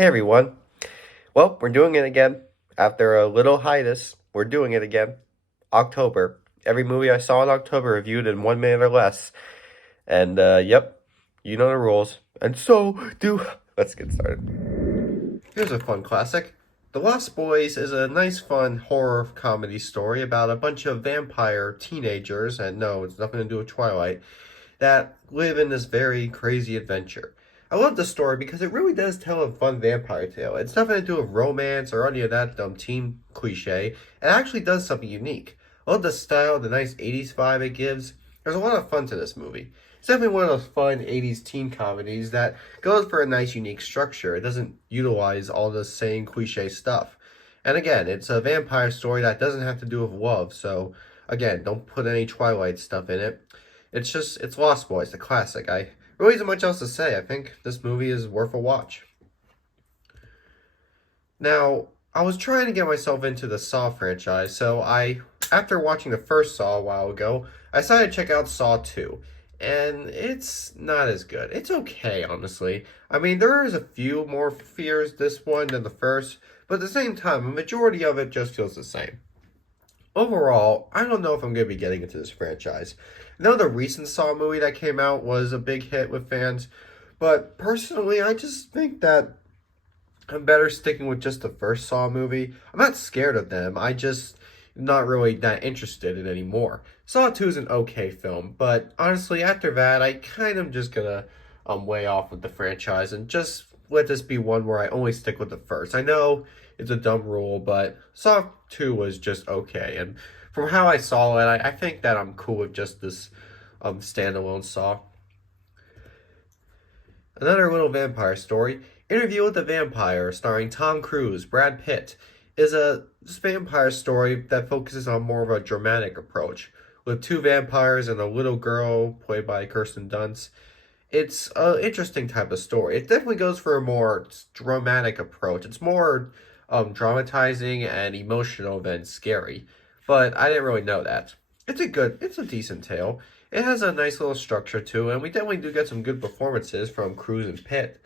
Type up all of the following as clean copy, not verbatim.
Hey everyone. Well, we're doing it again. After a little hiatus, we're doing it again. October. Every movie I saw in October reviewed in 1 minute or less. And, yep, you know the rules. And so do. Let's get started. Here's a fun classic. The Lost Boys is a nice, fun horror comedy story about a bunch of vampire teenagers, and no, it's nothing to do with Twilight, that live in this very crazy adventure. I love the story because it really does tell a fun vampire tale. It's nothing to do with romance or any of that dumb teen cliche. It actually does something unique. I love the style, the nice 80s vibe it gives. There's a lot of fun to this movie. It's definitely one of those fun 80s teen comedies that goes for a nice unique structure. It doesn't utilize all the same cliche stuff. And again, it's a vampire story that doesn't have to do with love, so again, don't put any Twilight stuff in it. It's Lost Boys, the classic. I really isn't much else to say. I think this movie is worth a watch. Now, I was trying to get myself into the Saw franchise, so after watching the first Saw a while ago, I decided to check out Saw 2. And it's not as good. It's okay, honestly. I mean, there is a few more fears this one than the first, but at the same time, a majority of it just feels the same. Overall, I don't know if I'm going to be getting into this franchise. I know the recent Saw movie that came out was a big hit with fans, but personally, I just think that I'm better sticking with just the first Saw movie. I'm not scared of them, I just not really that interested in anymore. Saw 2 is an okay film, but honestly, after that, I kind of just gonna way off with the franchise and just let this be one where I only stick with the first. I know it's a dumb rule, but Saw 2 was just okay, and from how I saw it, I think that I'm cool with just this standalone Saw. Another little vampire story, Interview with the Vampire, starring Tom Cruise, Brad Pitt, is a vampire story that focuses on more of a dramatic approach, with two vampires and a little girl played by Kirsten Dunst. It's an interesting type of story. It definitely goes for a more dramatic approach. It's more dramatizing and emotional than scary, but I didn't really know that. It's a decent tale. It has a nice little structure too, and we definitely do get some good performances from Cruise and Pitt.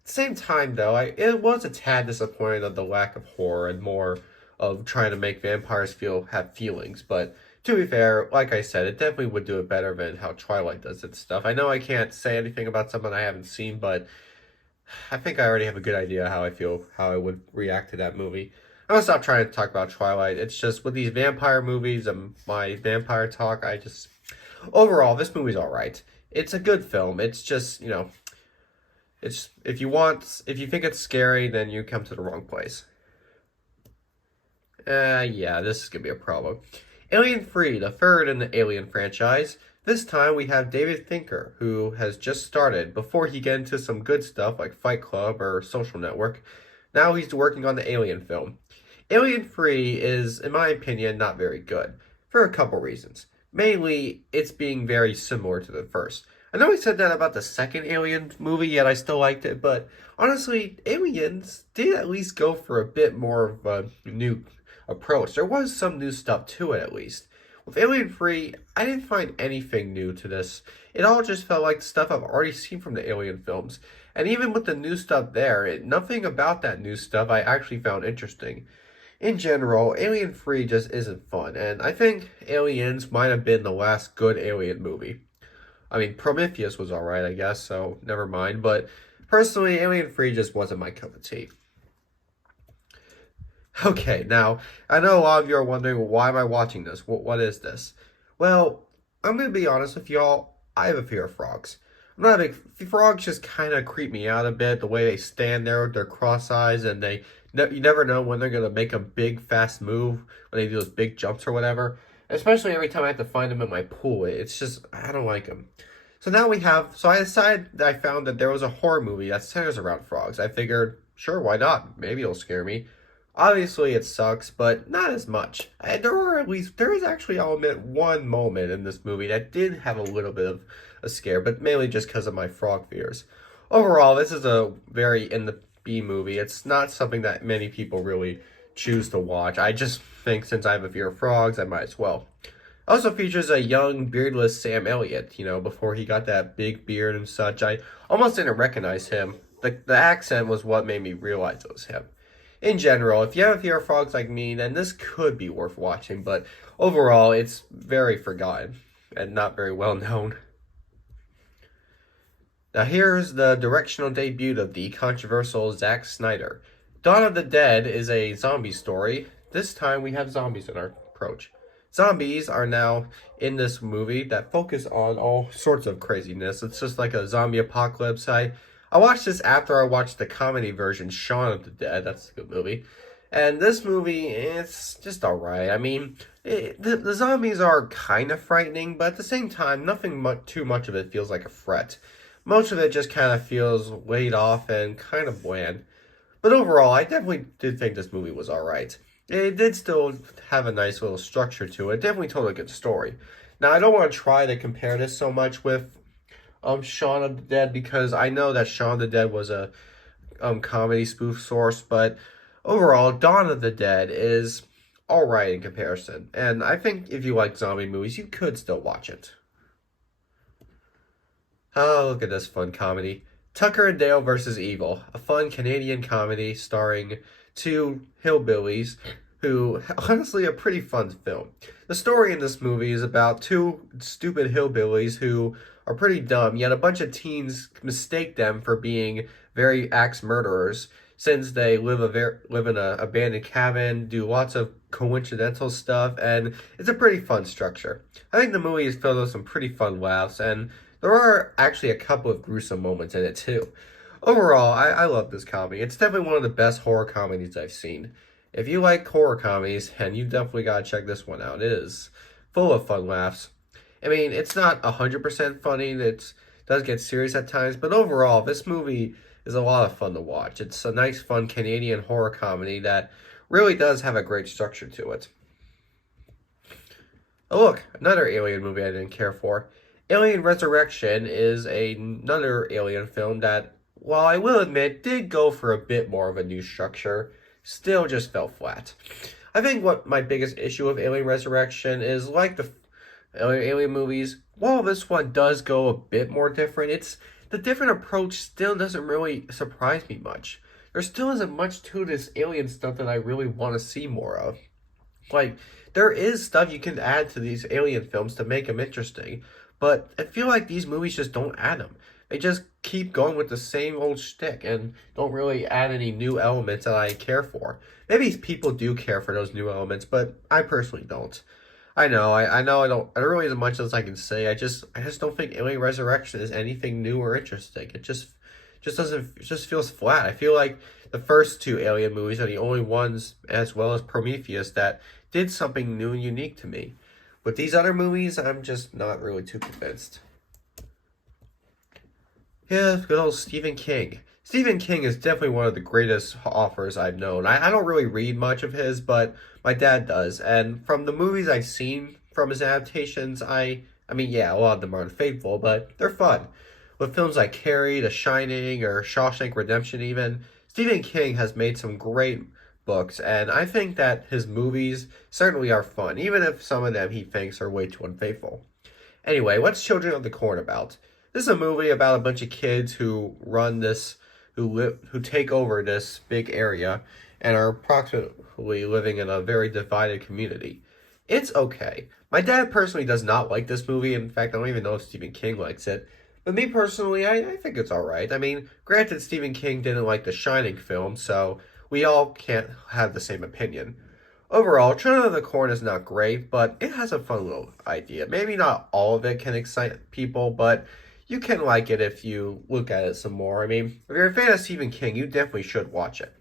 At the same time, though, it was a tad disappointed of the lack of horror and more of trying to make vampires have feelings. But to be fair, like I said, it definitely would do it better than how Twilight does its stuff. I know I can't say anything about something I haven't seen, but I think I already have a good idea how I would react to that movie. I'm gonna stop trying to talk about Twilight. It's just with these vampire movies and my vampire talk, overall, this movie's alright. It's a good film. It's just, it's if you think it's scary, then you come to the wrong place. Yeah, this is gonna be a problem. Alien 3, the third in the Alien franchise. This time we have David Fincher, who has just started before he get into some good stuff like Fight Club or Social Network. Now he's working on the Alien film. Alien 3 is, in my opinion, not very good, for a couple reasons. Mainly, it's being very similar to the first. I know I said that about the second Alien movie, yet I still liked it, but honestly, Aliens did at least go for a bit more of a new approach. There was some new stuff to it, at least. With Alien 3, I didn't find anything new to this. It all just felt like stuff I've already seen from the Alien films. And even with the new stuff there, nothing about that new stuff I actually found interesting. In general, Alien 3 just isn't fun, and I think Aliens might have been the last good Alien movie. I mean, Prometheus was alright, I guess, so never mind, but personally, Alien 3 just wasn't my cup of tea. Okay, now, I know a lot of you are wondering, why am I watching this? What is this? Well, I'm gonna be honest with y'all, I have a fear of frogs. I'm not a big, frogs just kind of creep me out a bit, the way they stand there with their cross eyes, and you never know when they're gonna make a big, fast move, when they do those big jumps or whatever. Especially every time I have to find them in my pool, it's just, I don't like them. So I decided that I found that there was a horror movie that centers around frogs. I figured, sure, why not? Maybe it'll scare me. Obviously, it sucks, but not as much. There is actually, I'll admit, one moment in this movie that did have a little bit of a scare, but mainly just because of my frog fears. Overall, this is a very in the B movie. It's not something that many people really choose to watch. I just think since I have a fear of frogs, I might as well. Also features a young, beardless Sam Elliott, before he got that big beard and such. I almost didn't recognize him The accent was what made me realize it was him. In general, if you have fear of frogs like me, then this could be worth watching, but overall, it's very forgotten and not very well known. Now here's the directional debut of the controversial Zack Snyder. Dawn of the Dead is a zombie story. This time we have zombies in our approach. Zombies are now in this movie that focus on all sorts of craziness. It's just like a zombie apocalypse. I watched this after I watched the comedy version, Shaun of the Dead. That's a good movie. And this movie, it's just alright. I mean, the zombies are kind of frightening, but at the same time, nothing too much of it feels like a threat. Most of it just kind of feels laid off and kind of bland. But overall, I definitely did think this movie was alright. It did still have a nice little structure to it. Definitely told a good story. Now, I don't want to try to compare this so much with Shaun of the Dead because I know that Shaun of the Dead was a comedy spoof source, but overall, Dawn of the Dead is alright in comparison. And I think if you like zombie movies, you could still watch it. Oh, look at this fun comedy. Tucker and Dale versus Evil, a fun Canadian comedy starring two hillbillies who, honestly, a pretty fun film. The story in this movie is about two stupid hillbillies who are pretty dumb, yet a bunch of teens mistake them for being very axe murderers since they live in a abandoned cabin, do lots of coincidental stuff, and it's a pretty fun structure. I think the movie is filled with some pretty fun laughs, and there are actually a couple of gruesome moments in it too. Overall, I love this comedy. It's definitely one of the best horror comedies I've seen. If you like horror comedies, and you definitely gotta check this one out. It is full of fun laughs. I mean, it's not 100% funny. It does get serious at times, but overall, this movie is a lot of fun to watch. It's a nice, fun Canadian horror comedy that really does have a great structure to it. Oh look, another alien movie I didn't care for. Alien Resurrection is another alien film that, while I will admit, did go for a bit more of a new structure, still just fell flat. I think what my biggest issue with Alien Resurrection is like the Alien movies, while this one does go a bit more different, the different approach still doesn't really surprise me much. There still isn't much to this alien stuff that I really want to see more of. Like, there is stuff you can add to these alien films to make them interesting, but I feel like these movies just don't add them. They just keep going with the same old shtick and don't really add any new elements that I care for. Maybe people do care for those new elements, but I personally don't. I know I don't really as much as I can say. I just don't think Alien Resurrection is anything new or interesting. It just feels flat. I feel like the first two Alien movies are the only ones, as well as Prometheus, that did something new and unique to me. With these other movies, I'm just not really too convinced. Yeah, good old Stephen King. Stephen King is definitely one of the greatest authors I've known. I don't really read much of his, but my dad does. And from the movies I've seen from his adaptations, I mean, yeah, a lot of them aren't faithful, but they're fun. With films like Carrie, The Shining, or Shawshank Redemption even, Stephen King has made some great books, and I think that his movies certainly are fun, even if some of them he thinks are way too unfaithful. Anyway, what's Children of the Corn about? This is a movie about a bunch of kids who who take over this big area and are approximately living in a very divided community. It's okay. My dad personally does not like this movie. In fact, I don't even know if Stephen King likes it. But me personally, I think it's alright. I mean, granted, Stephen King didn't like the Shining film, so we all can't have the same opinion. Overall, Children of the Corn is not great, but it has a fun little idea. Maybe not all of it can excite people, but you can like it if you look at it some more. I mean, if you're a fan of Stephen King, you definitely should watch it.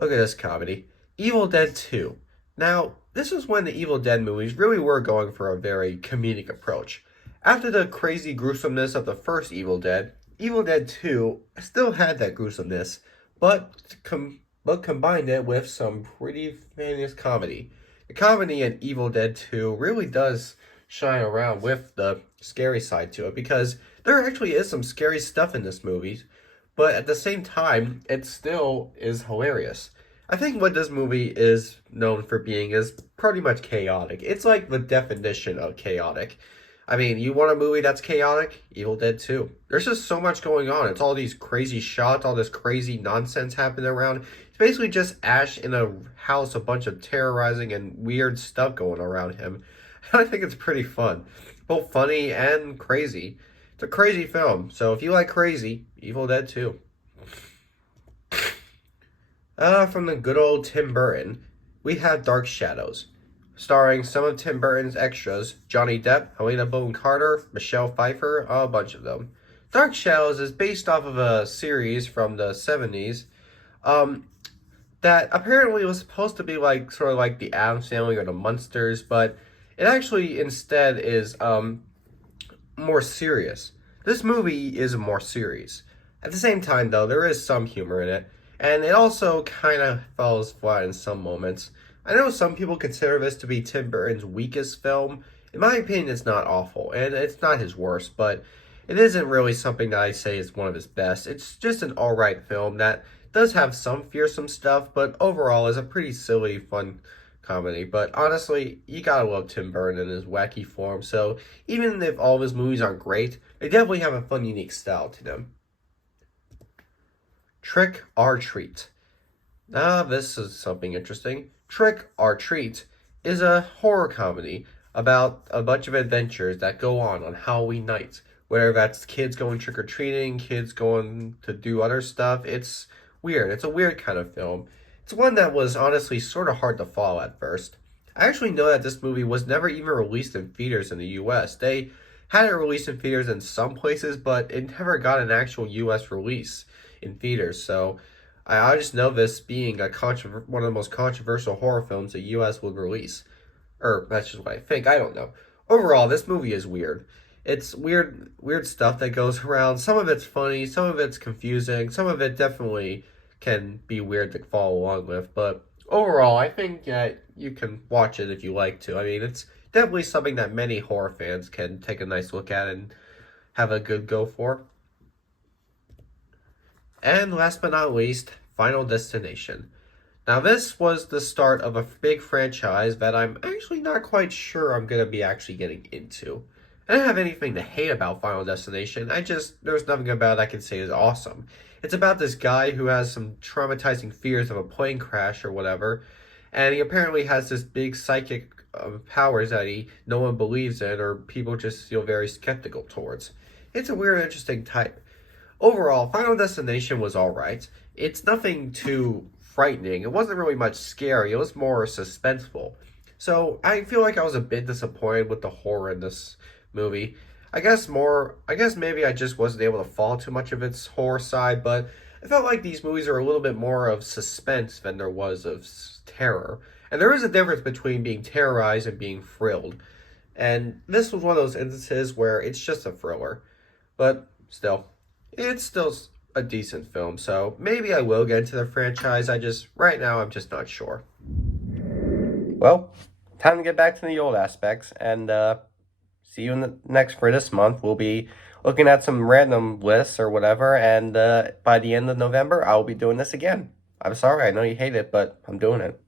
Look at this comedy. Evil Dead 2. Now, this is when the Evil Dead movies really were going for a very comedic approach. After the crazy gruesomeness of the first Evil Dead 2 still had that gruesomeness, but combined it with some pretty famous comedy. The comedy in Evil Dead 2 really does shine around with the scary side to it because there actually is some scary stuff in this movie, but at the same time, it still is hilarious. I think what this movie is known for being is pretty much chaotic. It's like the definition of chaotic. I mean, you want a movie that's chaotic? Evil Dead 2. There's just so much going on. It's all these crazy shots, all this crazy nonsense happening around. It's basically just Ash in a house, a bunch of terrorizing and weird stuff going around him. I think it's pretty fun. Both funny and crazy. It's a crazy film, so if you like crazy, Evil Dead 2. From the good old Tim Burton, we have Dark Shadows, starring some of Tim Burton's extras: Johnny Depp, Helena Bonham Carter, Michelle Pfeiffer, a bunch of them. Dark Shadows is based off of a series from the 70s um, that apparently was supposed to be like sort of like the Addams Family or the Munsters, but it actually instead is more serious. This movie is more serious. At the same time, though, there is some humor in it, and it also kind of falls flat in some moments. I know some people consider this to be Tim Burton's weakest film. In my opinion, it's not awful, and it's not his worst, but it isn't really something that I say is one of his best. It's just an alright film that does have some fearsome stuff, but overall is a pretty silly, fun comedy. But honestly, you gotta love Tim Burton in his wacky form, so even if all of his movies aren't great, they definitely have a fun, unique style to them. Trick or Treat. This is something interesting. Trick or Treat is a horror comedy about a bunch of adventures that go on Halloween night. Whether that's kids going trick or treating, kids going to do other stuff, it's weird. It's a weird kind of film. It's one that was honestly sort of hard to follow at first. I actually know that this movie was never even released in theaters in the US. They had it released in theaters in some places, but it never got an actual US release in theaters. So I just know this being one of the most controversial horror films the U.S. would release. Or that's just what I think. I don't know. Overall, this movie is weird. It's weird stuff that goes around. Some of it's funny, some of it's confusing, some of it definitely can be weird to follow along with. But overall, I think you can watch it if you like to. I mean, it's definitely something that many horror fans can take a nice look at and have a good go for. And last but not least, Final Destination. Now, this was the start of a big franchise that I'm actually not quite sure I'm going to be actually getting into. I don't have anything to hate about Final Destination. There's nothing about it I can say is awesome. It's about this guy who has some traumatizing fears of a plane crash or whatever, and he apparently has this big psychic powers that no one believes in, or people just feel very skeptical towards. It's a weird, interesting type. Overall, Final Destination was alright. It's nothing too frightening. It wasn't really much scary. It was more suspenseful. So I feel like I was a bit disappointed with the horror in this movie. I guess maybe I just wasn't able to follow too much of its horror side, but I felt like these movies are a little bit more of suspense than there was of terror. And there is a difference between being terrorized and being thrilled. And this was one of those instances where it's just a thriller. But still, it's still a decent film, so maybe I will get into the franchise. Right now, I'm just not sure. Well, time to get back to the old aspects, and see you in the next for this month. We'll be looking at some random lists or whatever, and by the end of November, I'll be doing this again. I'm sorry, I know you hate it, but I'm doing it.